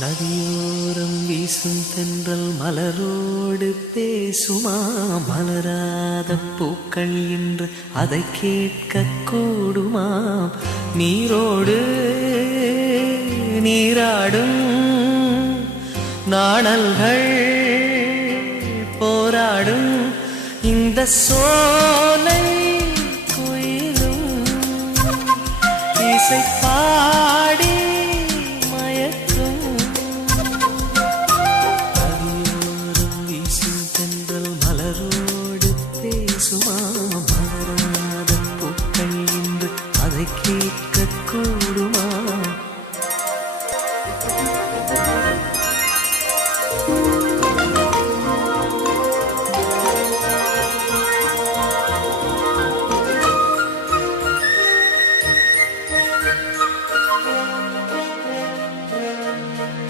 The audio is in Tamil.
நதியோரம் வீசும் தென்றல் மலரோடு பேசுமா, மலராத பூக்கள் என்று அதை கேட்க கூடுமா, நீரோடு நீராடும் நாணல்கள் போராடும் இந்த சோலை குயிலும் இசை பாடும்